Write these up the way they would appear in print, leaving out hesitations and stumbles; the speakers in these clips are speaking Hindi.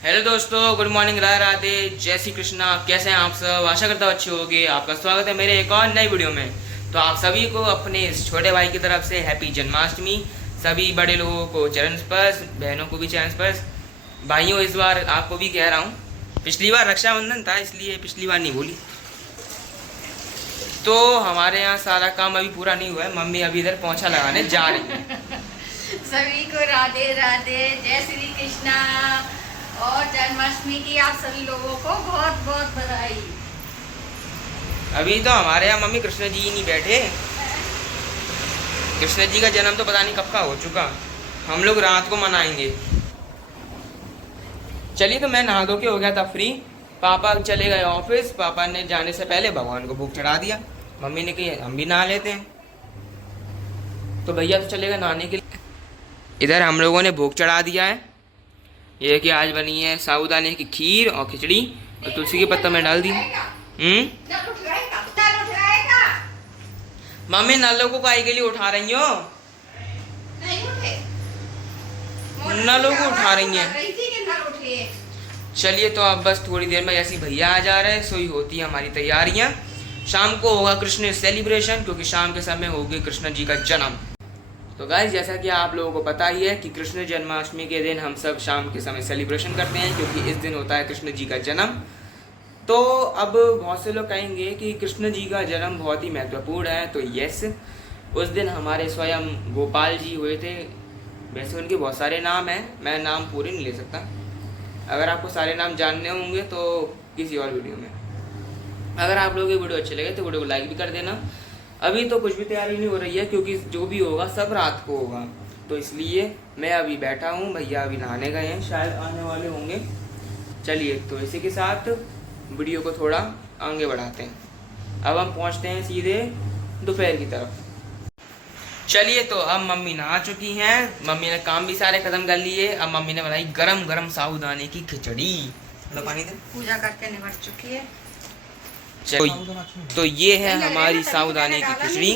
हेलो दोस्तों, गुड मॉर्निंग, राधे राधे, जय श्री कृष्णा। कैसे हैं आप सब? आशा करता हूँ अच्छे होंगे। आपका स्वागत है मेरे एक और नई वीडियो में। तो आप सभी को अपने इस छोटे भाई की तरफ से हैप्पी जन्माष्टमी। सभी बड़े लोगों को चरण स्पर्श, बहनों को भी चरण स्पर्श। भाइयों, इस बार आपको भी कह रहा हूँ, पिछली बार रक्षाबंधन था इसलिए पिछली बार नहीं बोली। तो हमारे यहाँ सारा काम अभी पूरा नहीं हुआ है, मम्मी अभी इधर पोंछा लगाने जा रही है। सभी को राधे राधे, जय श्री कृष्णा और जन्माष्टमी की आप सभी लोगों को बहुत बहुत बधाई। अभी तो हमारे यहाँ मम्मी कृष्ण जी ही नहीं बैठे। कृष्ण जी का जन्म तो पता नहीं कब का हो चुका, हम लोग रात को मनाएंगे। चलिए, तो मैं नहा धो के हो गया था फ्री। पापा चले गए ऑफिस। पापा ने जाने से पहले भगवान को भोग चढ़ा दिया। मम्मी ने कही हम भी नहा लेते हैं, तो भैया तो चले गए नहाने के लिए। इधर हम लोगों ने भोग चढ़ा दिया है। ये कि आज बनी है साबूदाने की खीर और खिचड़ी, और तुलसी के पत्ता में डाल दी। मम्मी, नलों को काहे के लिए उठा रही हो? नलों को उठा रही हैं। चलिए, तो अब बस थोड़ी देर में ऐसी भैया आ जा रहे हैं, सोई होती है हमारी तैयारियां। शाम को होगा कृष्ण सेलिब्रेशन, क्योंकि शाम के समय होगी कृष्ण जी का जन्म। तो गाइस, जैसा कि आप लोगों को पता ही है कि कृष्ण जन्माष्टमी के दिन हम सब शाम के समय सेलिब्रेशन करते हैं, क्योंकि इस दिन होता है कृष्ण जी का जन्म। तो अब बहुत से लोग कहेंगे कि कृष्ण जी का जन्म बहुत ही महत्वपूर्ण है। तो यस, उस दिन हमारे स्वयं गोपाल जी हुए थे। वैसे उनके बहुत सारे नाम हैं, मैं नाम पूरे नहीं ले सकता। अगर आपको सारे नाम जानने होंगे तो किसी और वीडियो में। अगर आप लोगों की वीडियो अच्छे लगे तो वीडियो को लाइक भी कर देना। अभी तो कुछ भी तैयारी नहीं हो रही है, क्योंकि जो भी होगा सब रात को होगा। तो इसलिए मैं अभी बैठा हूँ, भैया अभी नहाने गए हैं, शायद आने वाले होंगे। चलिए, तो इसी के साथ वीडियो को थोड़ा आगे बढ़ाते हैं। अब हम पहुँचते हैं सीधे दोपहर की तरफ। चलिए, तो अब मम्मी नहा चुकी हैं। मम्मी ने काम भी सारे खत्म कर लिए। अब मम्मी ने बनाई गरम गरम साबूदाने की खिचड़ी। पानी दे। पूजा करके निपट चुकी है। चलो, तो ये है हमारी साबूदाने की खिचड़ी।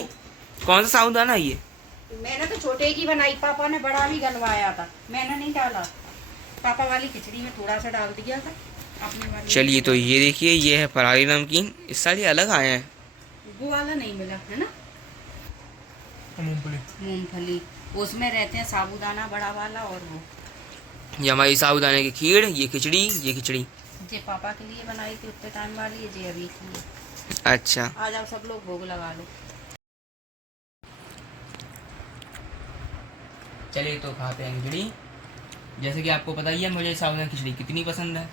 कौन सा साबूदाना ये? मैंने तो छोटे की बनाई, पापा ने बड़ा भी गलवाया था, मैंने नहीं डाला। पापा वाली खिचड़ी में थोड़ा सा डाल दिया था, अपनी वाली। चलिए, तो ये देखिए, ये है फरारी नमकीन। इस साल ये अलग आया है, वो वाला नहीं मिला है ना, मूंगफली उसमें रहते हैं, साबूदाना बड़ा वाला। और वो ये हमारी साबूदाने की खीर, ये खिचड़ी, ये खिचड़ी जे पापा के लिए बनाई थी उतने टाइम वाली, ये जे अभी की है। अच्छा, आज आप सब लोग भोग लगा लो। चलिए, तो खाते हैं खिचड़ी। जैसे कि आपको पता ही है मुझे साबूदाना खिचड़ी कितनी पसंद है।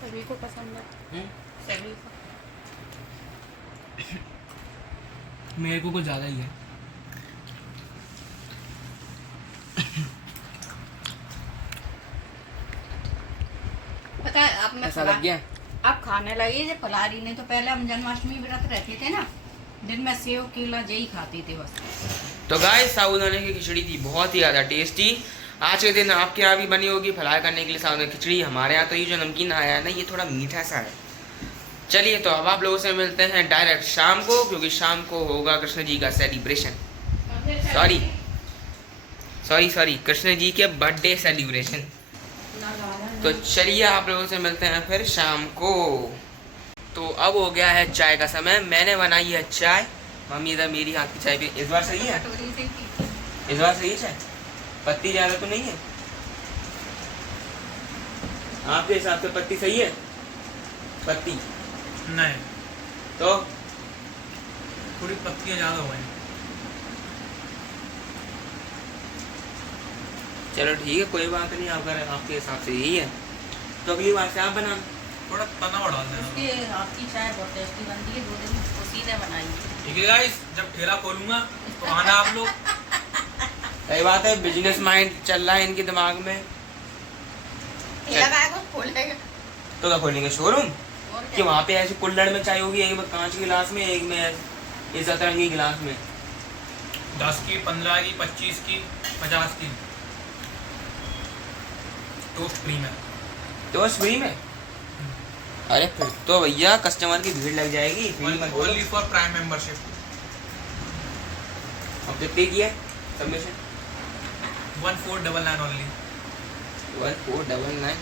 सभी को पसंद है, सभी को। मेरे को कुछ ज़्यादा ही है। पता है आप में ऐसा लग गया। आप खाने लगे जब फलारी ने, तो पहले हम जन्माष्टमी व्रत रहते थे ना, दिन में सेव केला यही खाते थे बस। तो गाइस, साबूदाने की खिचड़ी थी बहुत ही ज़्यादा टेस्टी। आज के दिन आपके यहाँ भी बनी होगी फलार करने के लिए साबूदाना खिचड़ी। हमारे यहाँ तो ये जो नमकीन आया है ना, ये थोड़ा मीठा सा है। चलिए, तो अब आप लोगों से मिलते हैं डायरेक्ट शाम को, क्योंकि शाम को होगा कृष्ण जी का सेलिब्रेशन। सॉरी, कृष्ण जी के बर्थडे सेलिब्रेशन। तो चलिए, आप लोगों से मिलते हैं फिर शाम को। तो अब हो गया है चाय का समय। मैंने बनाई है चाय, मम्मी इधर मेरी हाथ की चाय भी। इस बार सही है, इस बार सही है चाय। पत्ती ज़्यादा तो नहीं है? आपके हिसाब से पत्ती सही है? पत्ती नहीं, तो थोड़ी पत्तियाँ ज़्यादा हो गई। चलो ठीक है, कोई बात नहीं। अगर आपके हिसाब से यही है तो अगली बार से आप बनाना। थोड़ा तना बढ़ा देना। उसके हाथ की चाय बहुत टेस्टी बनती है, 2 दिन उसी ने बनाई। ठीक है गाइस, जब ठेला खोलूंगा तो आना आप लोग। सही बात है, बिजनेस माइंड चल रहा है इनके दिमाग में। खोलेगा तो क्या खोलेंगे, शोरूम? और कि वहाँ पे ऐसे कुल्हड़ में चाय होगी, एक में कांच के गिलास में, एक में ये सतरंगी गिलास में। 10 की, 15 की, 25 की, 50 की टोस्ट फ्री में। तो फ्री में? अरे फिर तो भैया कस्टमर की भीड़ लग जाएगी। फ्री में ओनली फॉर प्राइम मेंबरशिप। अब कितने की है सबमिशन? 1499 ओनली। 1499।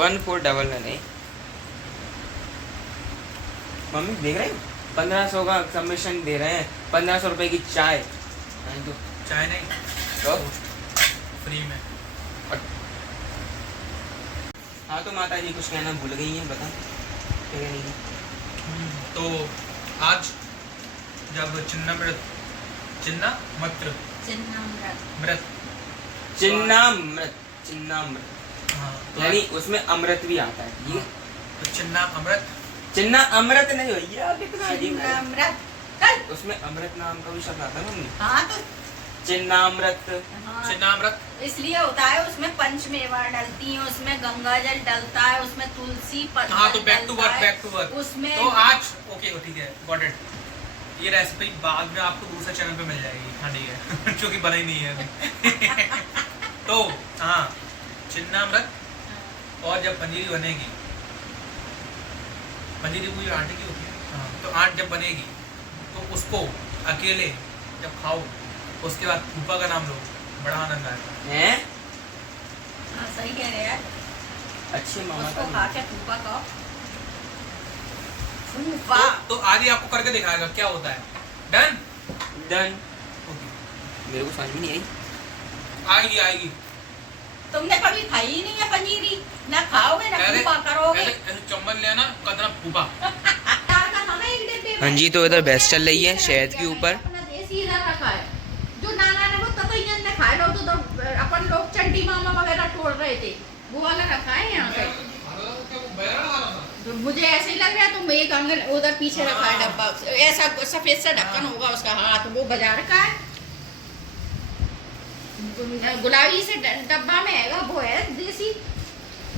1499। मम्मी देख रहे हैं 1500 का कमीशन दे रहे हैं, 1500 रुपए की चाय। तो चाय नहीं तो फ्री में। हाँ तो माता जी कुछ कहना भूल गई हैं, बता क्या कहनी है? तो आज जब चिन्नामृत मृत चिन्नामृत हाँ तो यानी उसमें अमृत भी आता है, ठीक है? तो चिन्ना अमृत नहीं भैया, कितना अजीब है। चिन्नामृत उसमें अमृत नाम का भी शब्द आता है ना मम्मी, हाँ तो चिन्नामृत। हाँ, चिन्नामृत इसलिए होता है, उसमें पंचमेवा डलती है, उसमें गंगा जल डलता है, उसमें तुलसी पत्ता हाँ तो बैक टू डलता है, वर्क उसमें तो आज ओके ठीक है गॉट इट। ये रेसिपी बाद में आपको दूसरे चैनल पे मिल जाएगी। हाँ ठीक है क्योंकि बना ही नहीं है अभी। तो हाँ चिन्नामृत, और जब पनीरी बनेगी, पनीरी पूरी आटे की होती है हाँ, तो आट जब बनेगी तो उसको अकेले जब खाओ, उसके बाद फूफा का नाम लो, बड़ा आनंद आएगा। हैं? हाँ सही कह रहे हैं, अच्छे मामा उसको का खा के फूफा खाओ, फूफा। तो आदि आपको करके दिखाएगा क्या होता है। Done done. ओके, मेरे को समझ में नहीं आई। आएगी आएगी। तुमने कभी खाई ही नहीं है पनीरी, ना खाओगे ना फूफा करोगे। ऐसे चम्मच लेना कदना फूफा। हाँ जी, तो इधर भैंस चल रही है शहद के ऊपर। अपना देसी इधर रखा है, जो नाना ने वो ततैयन ने खाए लोग, तो अपन लोग चंडी मामा वगैरह तोड़ रहे थे, वो वाला रखा है यहाँ पे। तो मुझे ऐसे ही लग रहा है, तो एक अंगल उधर पीछे रखा है डब्बा, ऐसा सफेद सा ढक्कन होगा उसका, हाथ वो बाजार का है, गुलाबी से डब्बा में है वो, है देसी।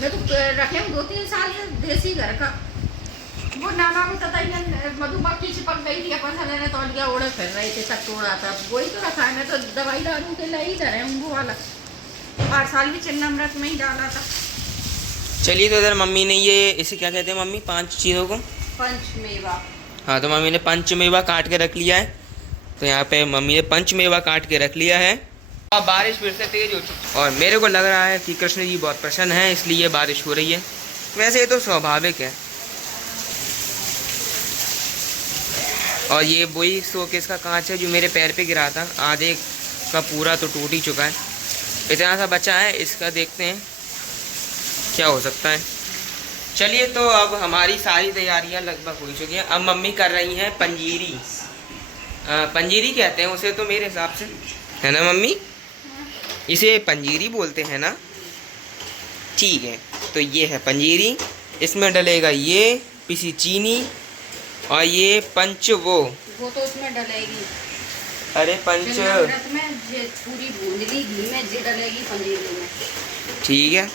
मैं तो रखे हूँ 2-3 साल से देसी घर का। वो नाना को ततैयन मधुमक्खी चिपक गई थी, अपन साले ने तौलिया ओढ़े फिर रहे थे, सब तोड़ा था, वही तो रखा है। मैं तो दवाई दारू के लिए ही धरे हूँ वो वाला, 8 साल भी चिन्नामृत में ही डाला था। चलिए, तो इधर मम्मी ने ये इसे क्या कहते हैं मम्मी, 5 चीज़ों को? पंचमेवा। हाँ, तो मम्मी ने पंचमेवा काट के रख लिया है। तो यहाँ पे मम्मी ने पंचमेवा काट के रख लिया है। अब बारिश फिर से तेज हो चुकी, और मेरे को लग रहा है कि कृष्ण जी बहुत प्रसन्न हैं, इसलिए बारिश हो रही है। वैसे ये तो स्वाभाविक है। और ये वही शोकेस का कांच है जो मेरे पैर पे गिरा था, आधे का पूरा तो टूट ही चुका है। इतना सा बचा है, इसका देखते हैं क्या हो सकता है। चलिए, तो अब हमारी सारी तैयारियां लगभग हो चुकी हैं। अब मम्मी कर रही हैं पंजीरी। पंजीरी कहते हैं उसे तो मेरे हिसाब से, है ना मम्मी? इसे पंजीरी बोलते हैं ना? ठीक है, तो ये है पंजीरी। इसमें डलेगा ये पिसी चीनी, और ये पंच वो तो उसमें डलेगी, अरे पंच चिन्नामृत में जे पूरी बूंदली घी में जे डलेगी पंजीरी में। ठीक है।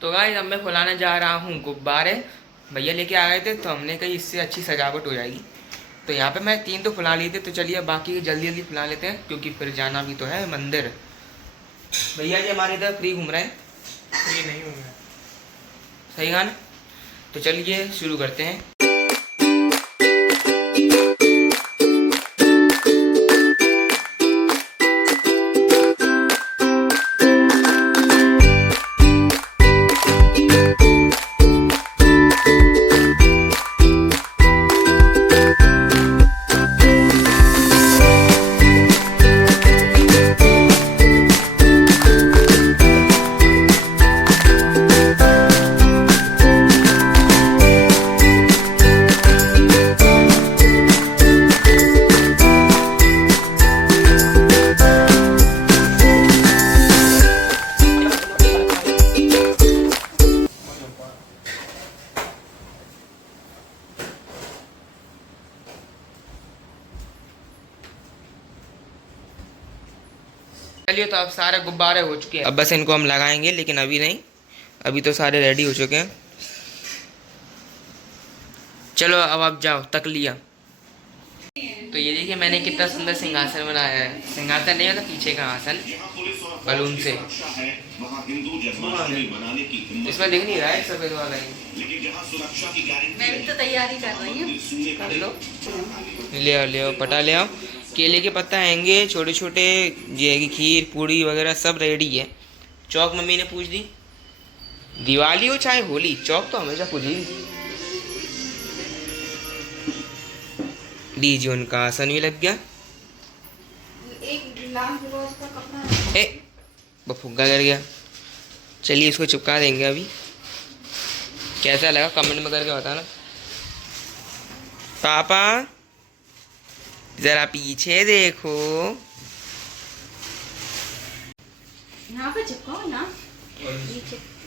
तो गाइस, अब मैं फुलाने जा रहा हूँ गुब्बारे। भैया लेके आ गए थे, तो हमने कही इससे अच्छी सजावट हो जाएगी। तो यहाँ पे मैं 3 तो फुला लिए थे, तो चलिए बाकी जल्दी जल्दी फुला लेते हैं, क्योंकि फिर जाना भी तो है मंदिर। भैया जी हमारे इधर फ्री घूम रहे हैं। फ्री नहीं हूँ मैं। सही गाना। तो चलिए शुरू करते हैं। चलिए, तो अब सारे गुब्बारे हो चुके हैं। अब बस इनको हम लगाएंगे, लेकिन अभी नहीं, अभी तो सारे रेडी हो चुके हैं। चलो अब आप जाओ तक लिया। तो तो ये देखिए मैंने कितना सुंदर सिंहासन बनाया है। सिंहासन नहीं होता, पीछे का आसन बलून से। इसमें दिख नहीं रहा है सफेद वाला ही। मैं भी तो तैयारी कर रही हूँ। कर लो, ले आओ ले आओ, पटा ले आओ। केले के पत्ता आएंगे छोटे छोटे, ये की खीर पूड़ी वगैरह सब रेडी है। चौक मम्मी ने पूछ दी, दिवाली हो चाहे होली, चौक तो हमेशा पूजी। लीजिए, उनका आसन भी लग गया। एक लाल रोज का कपड़ा ए वो फुग्गा कर गया। चलिए इसको चिपका देंगे अभी। कैसा लगा कमेंट में करके बताना। पापा जरा पीछे देखो। यहाँ पे चिपकाओ ना,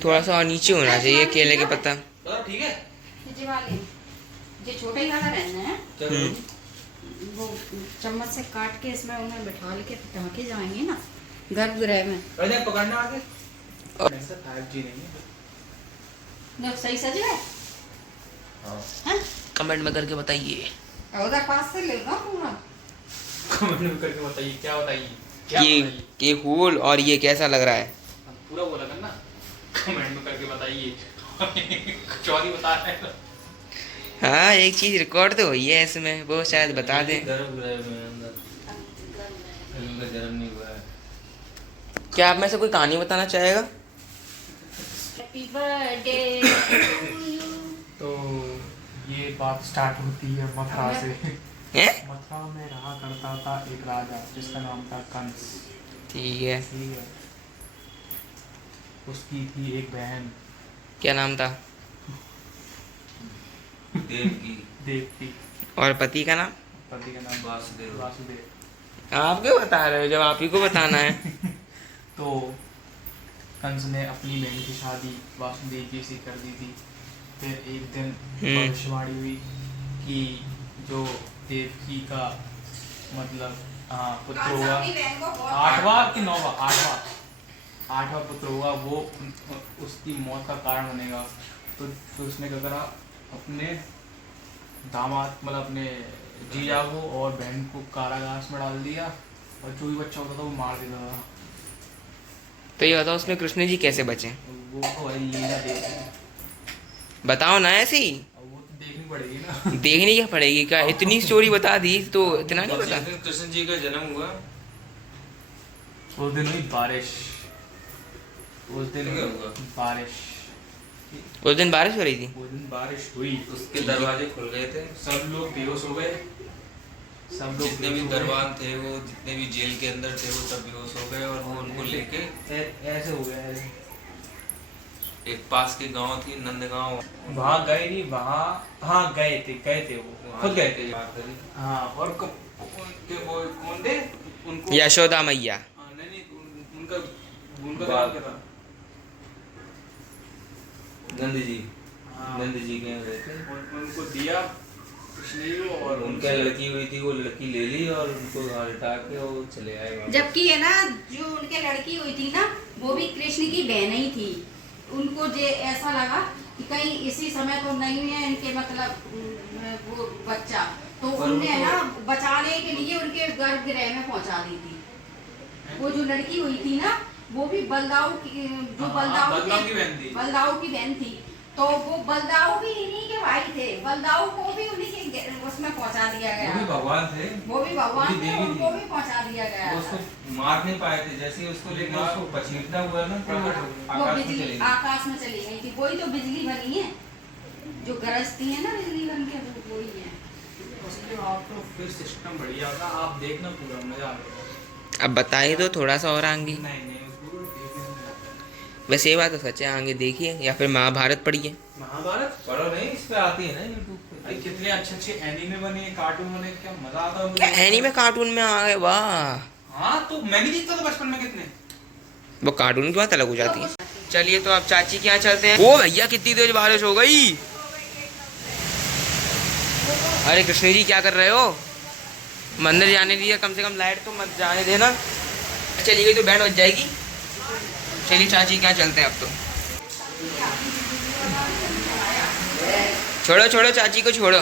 थोड़ा सा और नीचे होना चाहिए केले के पत्ता। ठीक है। ये वाले जो छोटे वाला रहना है, वो चम्मच से काट के इसमें उन्हें बिठा के ढाके जाएंगे ना गर्भगृह में। पकड़ना आगे। ऐसा 5G नहीं है। जब सही सज है हाँ? कमेंट में करके बताइए। उधर पास से ले लो पूरा। कमेंट में करके बताइए, क्या बताइए, ये फूल और ये कैसा लग रहा है। पूरा बोला करना, कमेंट में करके बताइए। चौरी बता रहे हैं। हाँ एक चीज रिकॉर्ड तो हुई है इसमें, वो शायद बता दें। क्या आप में से कोई कहानी बताना चाहेगा? हैप्पी बर्थडे तो ये बात स्टार्ट होती है मथुरा से। हैं? मथुरा में रहा करता था एक राजा जिसका नाम था कंस। ठीक है। ठीक है। उसकी थी एक बहन। क्या नाम था? देवकी। और पति का नाम? पति का नाम वासुदेव। आप क्यों बता रहे हो जब आप ही को बताना है? तो कंस ने अपनी बहन की शादी वासुदेव जी से कर दी थी। फिर एक दिन भविष्यवाणी हुई कि जो देवकी का मतलब पुत्र हुआ, 8वां कि 9वां 8वां पुत्र हुआ, वो उसकी मौत का कारण बनेगा। तो फिर उसने क्या करा, अपने दामाद मतलब अपने जीजा को और बहन को कारागार में डाल दिया, और जो भी बच्चा होता था वो मार देता था। तो ये बताओ उसमें कृष्ण जी कैसे बचे? वो तो भाई लीला देखी, बताओ ना ऐसे ही। वो तो देखनी पड़ेगी ना। देखनी क्या पड़ेगी, क्या इतनी स्टोरी बता दी तो इतना नहीं पता। कृष्ण जी का जन्म हुआ उस दिन हुई बारिश। उस दिन क्या हुआ? बारिश। उस दिन बारिश हो रही थी। उस दिन बारिश हुई, उसके दरवाजे खुल गए थे। सब लोग बेहोश हो गए। सब लोग जितने भी दरबार थे, वो जितने भी जेल के अंदर थे, वो सब बेहोश हो गए। और वो उनको लेके ऐसे हो गया है। एक पास के गांव थी नंदगांव, वहाँ गए नहीं, वहाँ हाँ गए थे वो खुद गए थे। बात करी। हाँ, और वो कौन थे उनको? यशोदा मैया। नहीं उनका बाप। नाम क्या था? नंद जी। हाँ। नंद जी के यहाँ गए थे। उनको दिया कृष्ण जी को, और उनके लड़की हुई थी, वो लड़की ले ली और उनको घर हटा के वो चले आए वापस। जबकि है ना जो उनके लड़की हुई थी ना, वो भी कृष्ण की बहन ही थी। उनको जे ऐसा लगा कि कहीं इसी समय तो नहीं है इनके मतलब वो बच्चा, तो उनने ना बचाने के लिए उनके गर्भगृह में पहुंचा दी थी। वो जो लड़की हुई थी ना, वो भी बलदाऊ की, जो बलदाऊ की बहन थी। बलदाऊ की बहन थी। तो वो बलदाऊ भी इन्हीं के भाई थे। बलदाऊ को भी उन्हीं के उसमें पहुंचा दिया गया। वो भी भगवान थे। वो भी भगवान वो भी थे, देवी उनको थी। भी पहुंचा दिया गया वो था। उसको मार नहीं पाए थे, जैसे ही उसको लेकर उसको पछीटना हुआ ना, तो वो आकाश में बिजली चली गई। आकाश में चली गई थी। वही तो बिजली बनी है, जो गरजती है ना बिजली बन के, वो वही है। उसके बाद तो फिर सिस्टम बढ़िया था। आप देखना, पूरा मजा आएगा। अब बताइए तो थोड़ा सा और आगे। नहीं उसको देखने में। वैसे ये बात तो सच है, आगे देखिए या फिर महाभारत पढ़िए। महाभारत पढ़ो नहीं, इस पे आती है ना यूट्यूब पे। भाई कितने अच्छे एनीमे बने, कार्टून बने, क्या मजा आता क्या है। एनीमे कार्टून में आ गए, वाह। हाँ, तो मैं नहीं देखता था बचपन में कितने। वो कार्टून की बात अलग हो जाती है। चलिए तो अब चाची के यहाँ चलते हैं। ओ भैया कितनी तेज बारिश हो गई। अरे कृष्ण जी क्या कर रहे हो? मंदिर जाने दिया, कम से कम लाइट तो मत जाने देना। चली गई तो बैंड बज जाएगी। चलिए चाची के यहाँ चलते हैं अब तो। छोड़ो छोड़ो चाची को छोड़ो।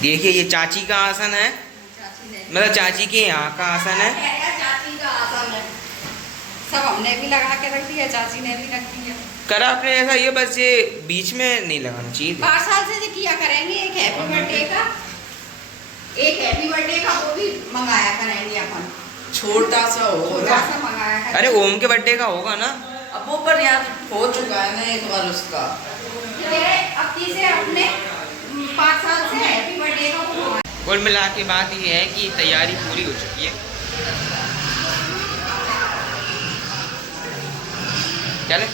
देखिए ये चाची का आसन है, चाची ने मतलब चाची के यहाँ का आसन है। चाची का आसन है, सब हमने भी लगा के रख दिया, चाची ने भी रख दिया। करा आपने ऐसा, ये बस ये बीच में नहीं लगाना चाहिए। 5 साल से जो किया करेंगे, एक हैप्पी बर्थडे का, एक हैप्पी बर्थडे का वो भी मंगाया करेंगे अपन, छोटा सा हो छोटा सा मंगाया करेंगे। अरे ओम के बर्थडे का होगा ना। अब वो पर यार हो चुका है ना एक बार उसका। अब तीसरे अपने 5 साल से हैप्पी बर्थडे का वो मंगाया। कुल मिला के बात ये है कि तैयारी पूरी हो चुकी है। चले,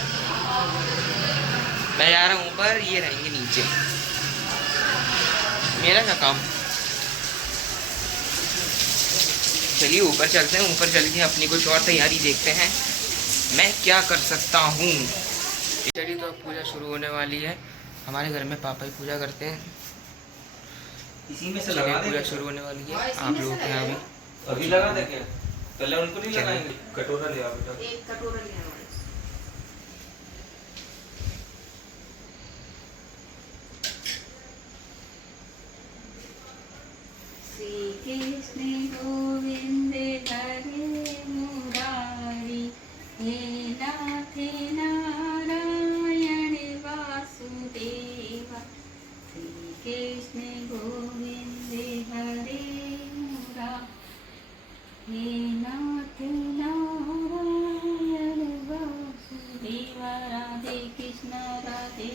मैं जा रहा हूँ ऊपर, ये रहेंगे नीचे। मेरा क्या काम। चलिए ऊपर चलते हैं, ऊपर चल के अपनी कुछ और तैयारी देखते हैं मैं क्या कर सकता हूँ। चलिए तो अब पूजा शुरू होने वाली है। हमारे घर में पापा ही पूजा करते हैं। इसी में से चलिए, लगा पूजा दे। शुरू होने वाली है। और इसी आप में से लोगों के यहाँ भी लगाएगा। अभी लगा दे क्या? पहले उनको नहीं चलिए। लगाएंगे। कटोरा ले आओ बेटा। एक कटोरा ले आओ। श्री कृष्ण गोविंद हरे मुरारी, हे नाथ नारायण वासुदेवा। श्री कृष्ण गोविंद हरे मुरारी, हे नाथ नारायण वासुदेवा। राधे कृष्ण राधे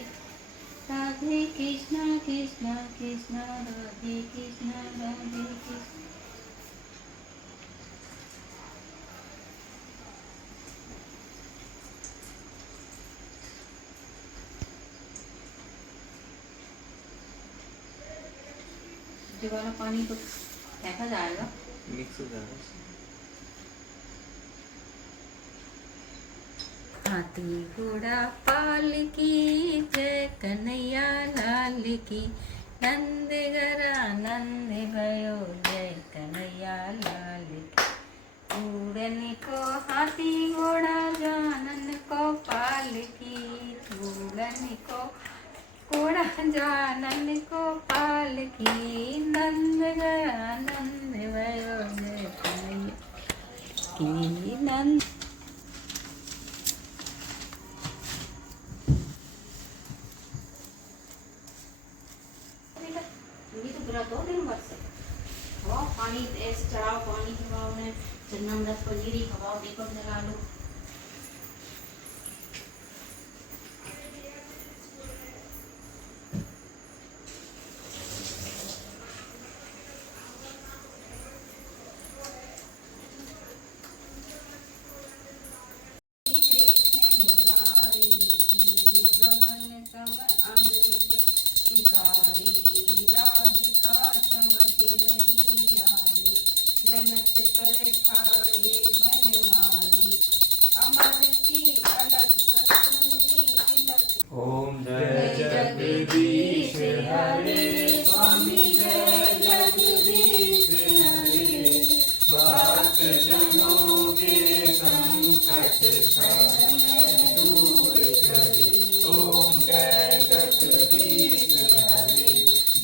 राधे कृष्ण कृष्ण कृष्ण राधे कृष्ण राधे कृष्ण। ये वाला पानी तो फेंका जाएगा। मिक्स हो जाएगा। हाथी घोड़ा पाल की जय कन्हैया लाल की, नंद गरा नंद भयो जय कन्हैया लाल की। उड़न को हाथी घोड़ा जानन को पाल की, उड़न को घोड़ा जानन को पाल की, नंद गया नंद भयो जय कन्हैया की। नंद ये तो बुरा 2 दिन भर से हवा पानी ऐसे चढ़ाओ, पानी खवाओ में चन्नामृत पनीरी खवाओ, दीपक जला लो। ओम जय जगदीश हरे स्वामी, जय जगदीश हरे। भक्त जनों के संकट सब दूर करे। ओम जय जगदीश हरे।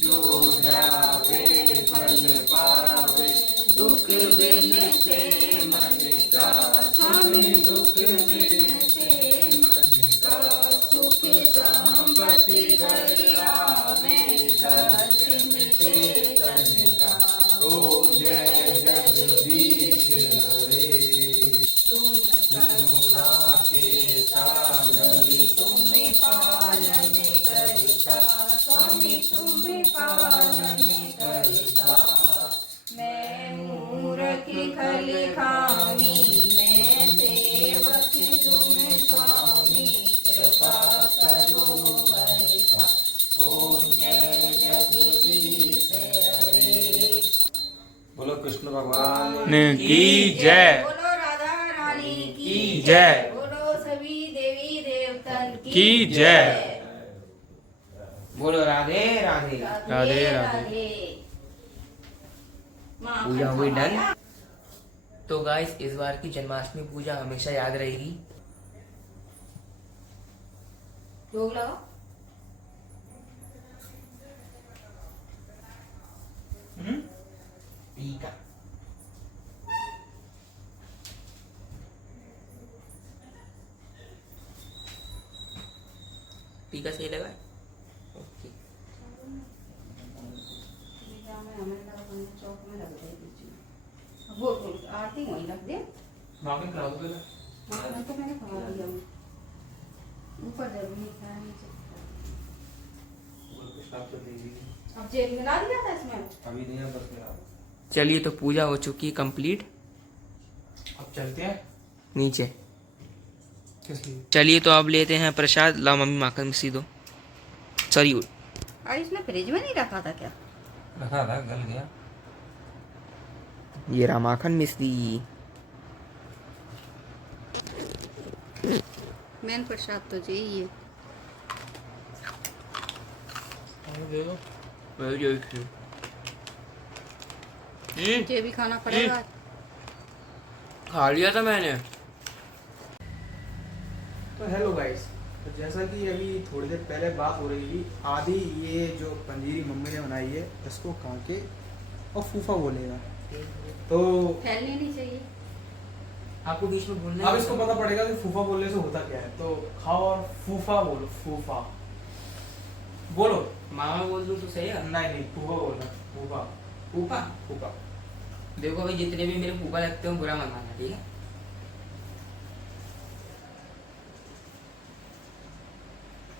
जो ध्यावे फल पावे, दुख बिन से मन का। स्वामी दुख बिन से मन का, सुख संपत्ति घर आवे, कष्ट मिटे तन का। ओम जय जगदीश हरे। तुम करुणा के सागर, तुम पालन करता। स्वामी तुम पालन करता। मैं मूर्ख खल खामी, मैं सेवक तुम स्वामी, कृपा करो वैसा। ओम जय जगदीश हरे। बोलो कृष्ण भगवान की जय। बोलो राधा रानी की जय। बोलो सभी देवी देवतन की जय। बोलो राधे राधे। राधे राधे। पूजा हुई डन। तो गाइस इस बार की जन्माष्टमी पूजा हमेशा याद रहेगी। भोग लगाओ। टीका सही लगा है? ओके। वो आरती वहीं रख दे। वहाँ पे करा दो पहले। तो मैंने खा लिया ऊपर जरूरी था नीचे। तो दे दी। अब जेब में ला दिया था इसमें। अभी नहीं है, बस मेरा चलिए तो पूजा हो चुकी है कंप्लीट। अब चलते हैं नीचे किस लिए? चलिए तो अब लेते हैं प्रसाद। ला मम्मी माखन मिस्सी दो। सॉरी अरे इसने फ्रिज में नहीं रखा था क्या? रखा था, गल गया। ये रहा माखन मिस्री। मेन प्रसाद तो चाहिए। ये भी खाना पड़ेगा। खा लिया था मैंने। तो हेलो गाइस, तो जैसा कि अभी थोड़ी देर पहले बात हो रही थी, आदि ये जो पंजीरी मम्मी ने बनाई है इसको काके और फूफा बोलेगा। तो फैलनी नहीं चाहिए। आपको बीच में बोलना अब इसको पता पड़ेगा कि फूफा बोलने से होता क्या है। तो खाओ और फूफा बोलो। फूफा बोलो। मामा बोल दूं तो सही है? नहीं नहीं, फूफा बोलना। फूफा फूफा। फूफा। देखो भाई, जितने भी मेरे फूफा लगते हो बुरा मत मानना, ठीक है?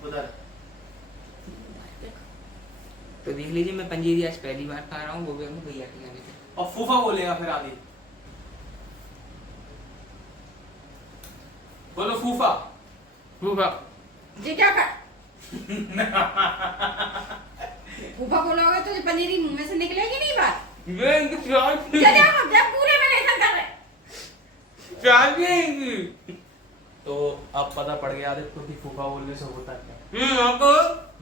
उधर तो देख लीजिए, मैं पंजीरी आज पहली बार खा रहा हूँ, वो भी अपने भैया के खाने से। और फूफा बोलेगा फिर आदि। बोलो फूफा। फूफा। ये क्या कर? फूफा बोलोगे तो ये पनीरी मुंह में से निकलेगी नहीं बात। ये इनकी प्यार जब पूरे में लेकर कर रहे। प्यार भी है इनकी। तो अब पता पड़ गया आदित्य को कि फूफा बोलने से होता क्या। आपको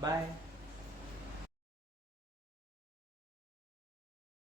बाय।